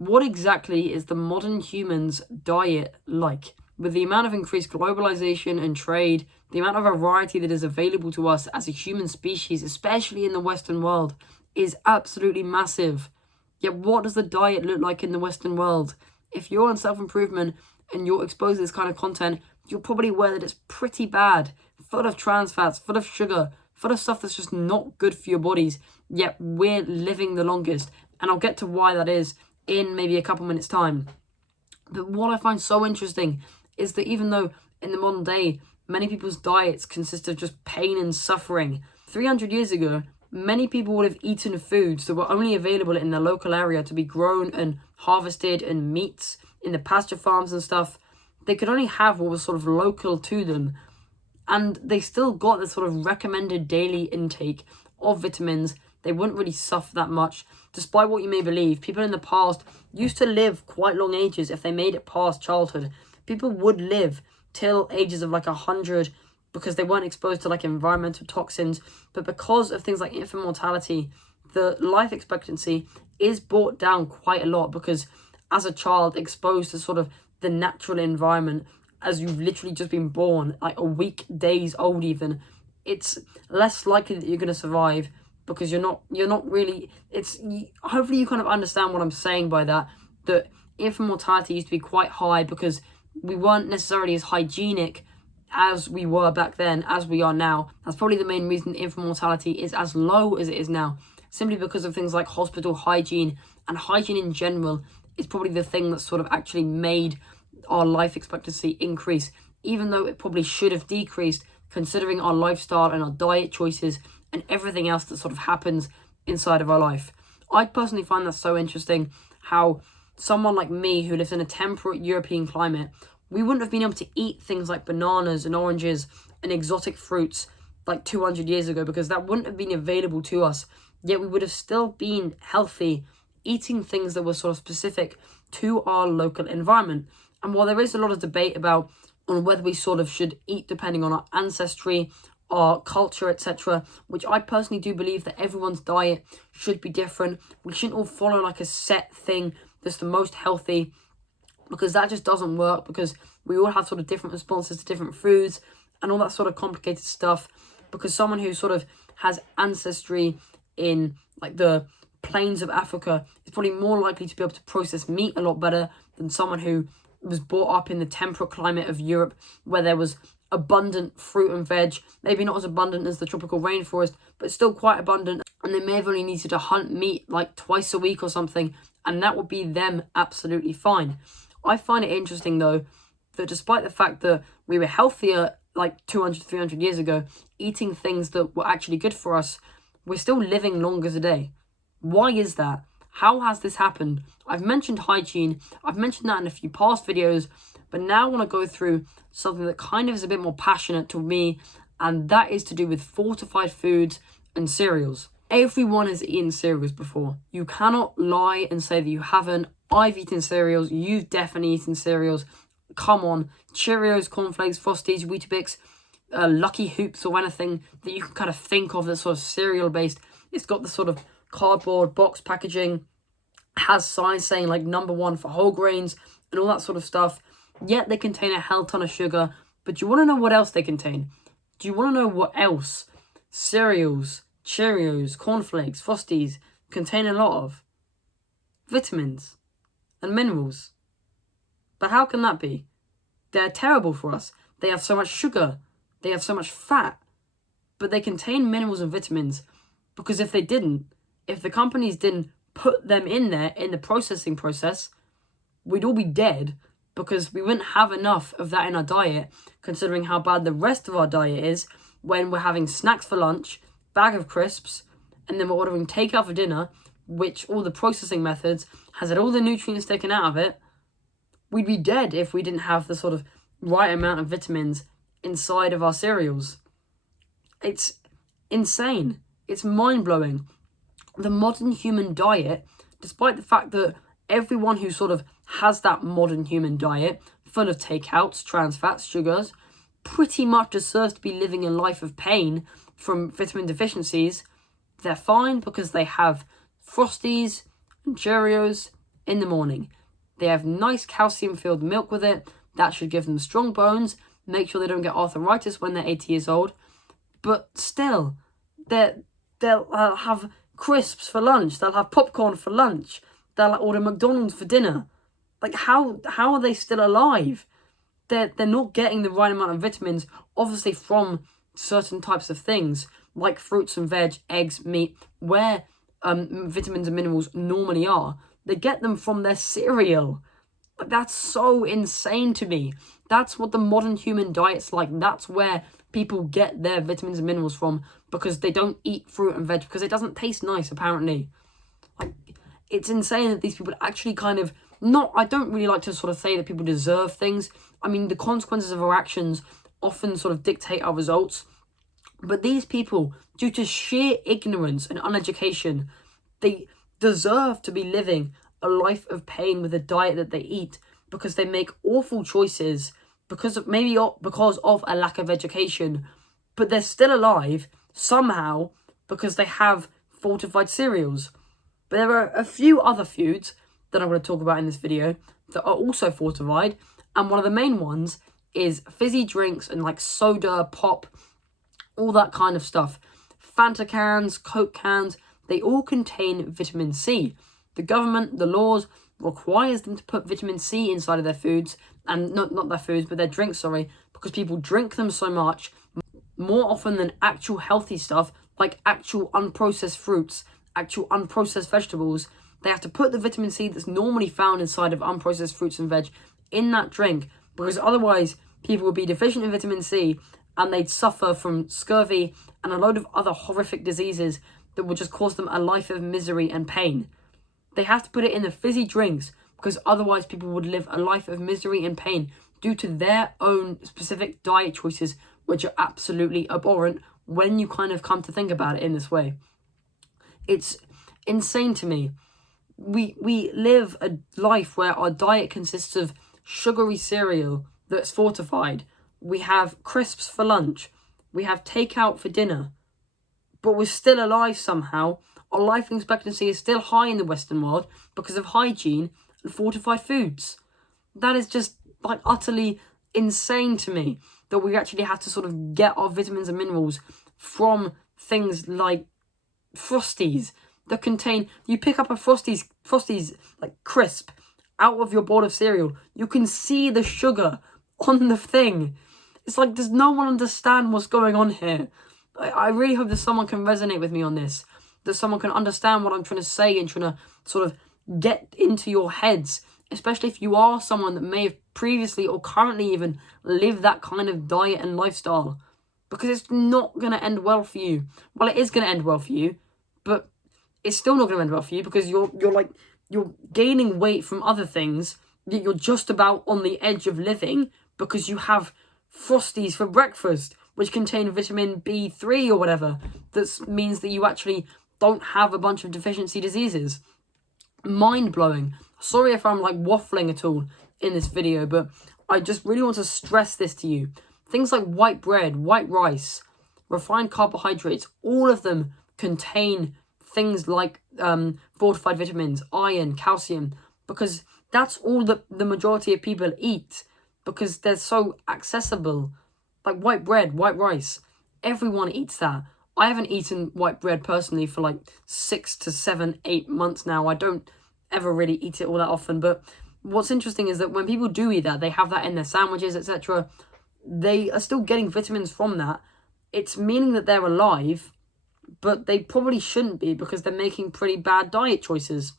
What exactly is the modern human's diet like? With the amount of increased globalization and trade, the amount of variety that is available to us as a human species, especially in the Western world, is absolutely massive. Yet what does the diet look like in the Western world? If you're on self-improvement and you're exposed to this kind of content, you're probably aware that it's pretty bad, full of trans fats, full of sugar, full of stuff that's just not good for your bodies, yet we're living the longest. And I'll get to why that is in maybe a couple minutes time. But what I find so interesting is that even though in the modern day, many people's diets consist of just pain and suffering, 300 years ago, many people would have eaten foods that were only available in their local area to be grown and harvested, and meats in the pasture farms and stuff. They could only have what was sort of local to them. And they still got this sort of recommended daily intake of vitamins. They wouldn't really suffer that much. Despite what you may believe, people in the past used to live quite long ages if they made it past childhood. People would live till ages of like 100 because they weren't exposed to like environmental toxins. But because of things like infant mortality, the life expectancy is brought down quite a lot, because as a child exposed to sort of the natural environment, as you've literally just been born, like a week, days old even, it's less likely that you're going to survive, because you're not really, hopefully you kind of understand what I'm saying by that infant mortality used to be quite high because we weren't necessarily as hygienic as we were back then as we are now. That's probably the main reason infant mortality is as low as it is now, simply because of things like hospital hygiene, and hygiene in general is probably the thing that sort of actually made our life expectancy increase, even though it probably should have decreased considering our lifestyle and our diet choices and everything else that sort of happens inside of our life. I personally find that so interesting, how someone like me who lives in a temperate European climate, we wouldn't have been able to eat things like bananas and oranges and exotic fruits like 200 years ago, because that wouldn't have been available to us. Yet we would have still been healthy, eating things that were sort of specific to our local environment. And while there is a lot of debate about on whether we sort of should eat depending on our ancestry, our culture, etc., which I personally do believe that everyone's diet should be different. We shouldn't all follow like a set thing that's the most healthy, because that just doesn't work, because we all have sort of different responses to different foods and all that sort of complicated stuff. Because someone who sort of has ancestry in like the plains of Africa is probably more likely to be able to process meat a lot better than someone who was brought up in the temperate climate of Europe, where there was abundant fruit and veg, maybe not as abundant as the tropical rainforest, but still quite abundant, and they may have only needed to hunt meat like twice a week or something, and that would be them absolutely fine. I find it interesting though that despite the fact that we were healthier like 200, 300 years ago, eating things that were actually good for us, we're still living longer today. Why is that? How has this happened? I've mentioned hygiene, I've mentioned that in a few past videos, but now I want to go through something that kind of is a bit more passionate to me, and that is to do with fortified foods and cereals. Everyone has eaten cereals before. You cannot lie and say that you haven't. I've eaten cereals, you've definitely eaten cereals. Come on, Cheerios, cornflakes, Frosties, Weetabix, Lucky Hoops, or anything that you can kind of think of that's sort of cereal based. It's got the sort of cardboard box packaging, has signs saying like #1 for whole grains and all that sort of stuff. Yet they contain a hell ton of sugar. But do you want to know what else they contain? Do you want to know what else cereals, Cheerios, cornflakes, Frosties contain a lot of? Vitamins and minerals. But how can that be? They're terrible for us. They have so much sugar. They have so much fat. But they contain minerals and vitamins, because if they didn't, if the companies didn't put them in there in the processing process, we'd all be dead, because we wouldn't have enough of that in our diet, considering how bad the rest of our diet is when we're having snacks for lunch, bag of crisps, and then we're ordering takeout for dinner, which all the processing methods has had all the nutrients taken out of it. We'd be dead if we didn't have the sort of right amount of vitamins inside of our cereals. It's insane. It's mind-blowing. The modern human diet, despite the fact that everyone who sort of has that modern human diet, full of takeouts, trans fats, sugars, pretty much deserves to be living a life of pain from vitamin deficiencies. They're fine because they have Frosties and Cheerios in the morning. They have nice calcium-filled milk with it. That should give them strong bones, make sure they don't get arthritis when they're 80 years old. But still, they'll have crisps for lunch. They'll have popcorn for lunch. They'll order McDonald's for dinner. Like, how are they still alive? They're not getting the right amount of vitamins, obviously from certain types of things, like fruits and veg, eggs, meat, where vitamins and minerals normally are. They get them from their cereal. Like, that's so insane to me. That's what the modern human diet's like. That's where people get their vitamins and minerals from, because they don't eat fruit and veg, because it doesn't taste nice, apparently. Like, it's insane that these people actually kind of, I don't really like to sort of say that people deserve things. I mean, the consequences of our actions often sort of dictate our results. But these people, due to sheer ignorance and uneducation, they deserve to be living a life of pain with the diet that they eat, because they make awful choices because of a lack of education. But they're still alive somehow because they have fortified cereals. But there are a few other foods that I'm going to talk about in this video that are also fortified, and one of the main ones is fizzy drinks and like soda, pop, all that kind of stuff. Fanta cans, Coke cans, they all contain vitamin C. The government, the laws, requires them to put vitamin C inside of their foods, and not their foods, but their drinks, sorry, because people drink them so much, more often than actual healthy stuff, like actual unprocessed fruits, actual unprocessed vegetables. They have to put the vitamin C that's normally found inside of unprocessed fruits and veg in that drink, because otherwise people would be deficient in vitamin C and they'd suffer from scurvy and a load of other horrific diseases that would just cause them a life of misery and pain. They have to put it in the fizzy drinks because otherwise people would live a life of misery and pain due to their own specific diet choices, which are absolutely abhorrent when you kind of come to think about it in this way. It's insane to me. We live a life where our diet consists of sugary cereal that's fortified. We have crisps for lunch. We have takeout for dinner. But we're still alive somehow. Our life expectancy is still high in the Western world because of hygiene and fortified foods. That is just like utterly insane to me, that we actually have to sort of get our vitamins and minerals from things like Frosties that contain, you pick up a Frosties like crisp out of your bowl of cereal, you can see the sugar on the thing. It's like, does no one understand what's going on here? I really hope that someone can resonate with me on this, that someone can understand what I'm trying to say and trying to sort of get into your heads, especially if you are someone that may have previously or currently even lived that kind of diet and lifestyle, because it's not going to end well for you. Well, it is going to end well for you, but it's still not going to end well for you because you're gaining weight from other things that you're just about on the edge of living because you have Frosties for breakfast, which contain vitamin B3 or whatever. That means that you actually don't have a bunch of deficiency diseases. Mind-blowing. Sorry if I'm like waffling at all in this video, but I just really want to stress this to you. Things like white bread, white rice, refined carbohydrates, all of them contain things like fortified vitamins, iron, calcium, because that's all that the majority of people eat because they're so accessible. Like white bread, white rice, everyone eats that. I haven't eaten white bread personally for like 6 to 7, 8 months now. I don't ever really eat it all that often, but what's interesting is that when people do eat that, they have that in their sandwiches, etc. They are still getting vitamins from that. It's meaning that they're alive, but they probably shouldn't be because they're making pretty bad diet choices.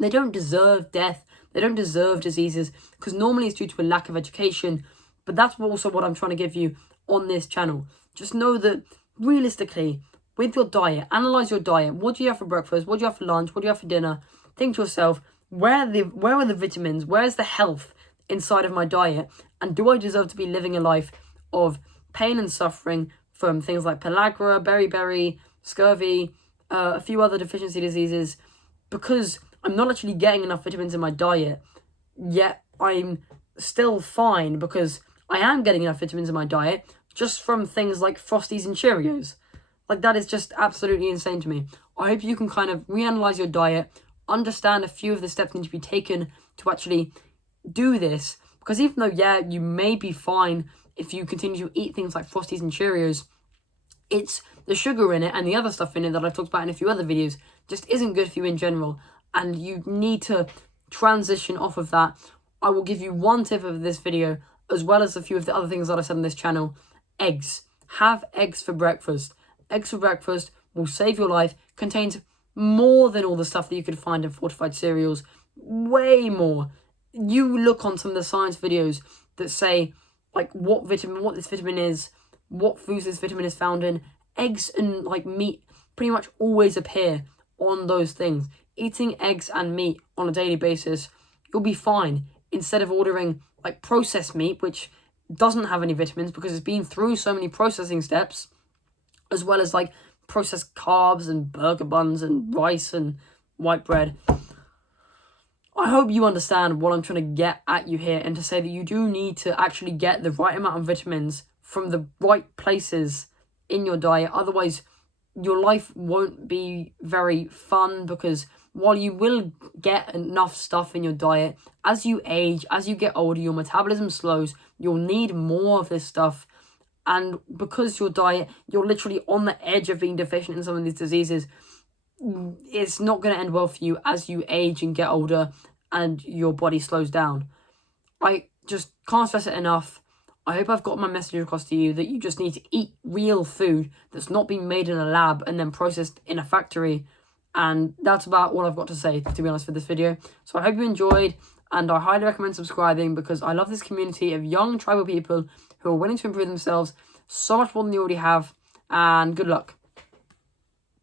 They don't deserve death. They don't deserve diseases because normally it's due to a lack of education. But that's also what I'm trying to give you on this channel. Just know that realistically, with your diet, analyze your diet. What do you have for breakfast? What do you have for lunch? What do you have for dinner? Think to yourself, where are the vitamins? Where's the health inside of my diet? And do I deserve to be living a life of pain and suffering from things like pellagra, beriberi, scurvy, a few other deficiency diseases, because I'm not actually getting enough vitamins in my diet, yet I'm still fine because I am getting enough vitamins in my diet just from things like Frosties and Cheerios. Like, that is just absolutely insane to me. I hope you can kind of reanalyze your diet, understand a few of the steps need to be taken to actually do this. Because even though, yeah, you may be fine if you continue to eat things like Frosties and Cheerios, it's the sugar in it and the other stuff in it that I've talked about in a few other videos just isn't good for you in general, and you need to transition off of that. I will give you one tip of this video, as well as a few of the other things that I said on this channel. Eggs. Have eggs for breakfast. Eggs for breakfast will save your life. Contains more than all the stuff that you could find in fortified cereals. Way more. You look on some of the science videos that say, like, what this vitamin is, what foods this vitamin is found in. Eggs and, like, meat pretty much always appear on those things. Eating eggs and meat on a daily basis, you'll be fine. Instead of ordering, like, processed meat, which doesn't have any vitamins because it's been through so many processing steps, as well as, like, processed carbs and burger buns and rice and white bread. I hope you understand what I'm trying to get at you here, and to say that you do need to actually get the right amount of vitamins from the right places in your diet. Otherwise, your life won't be very fun, because while you will get enough stuff in your diet, as you age, as you get older, your metabolism slows, you'll need more of this stuff. And because your diet, you're literally on the edge of being deficient in some of these diseases, it's not going to end well for you as you age and get older and your body slows down. I just can't stress it enough. I hope I've got my message across to you that you just need to eat real food that's not being made in a lab and then processed in a factory. And that's about all I've got to say, to be honest, for this video. So I hope you enjoyed, and I highly recommend subscribing, because I love this community of young tribal people who are willing to improve themselves so much more than they already have. And good luck.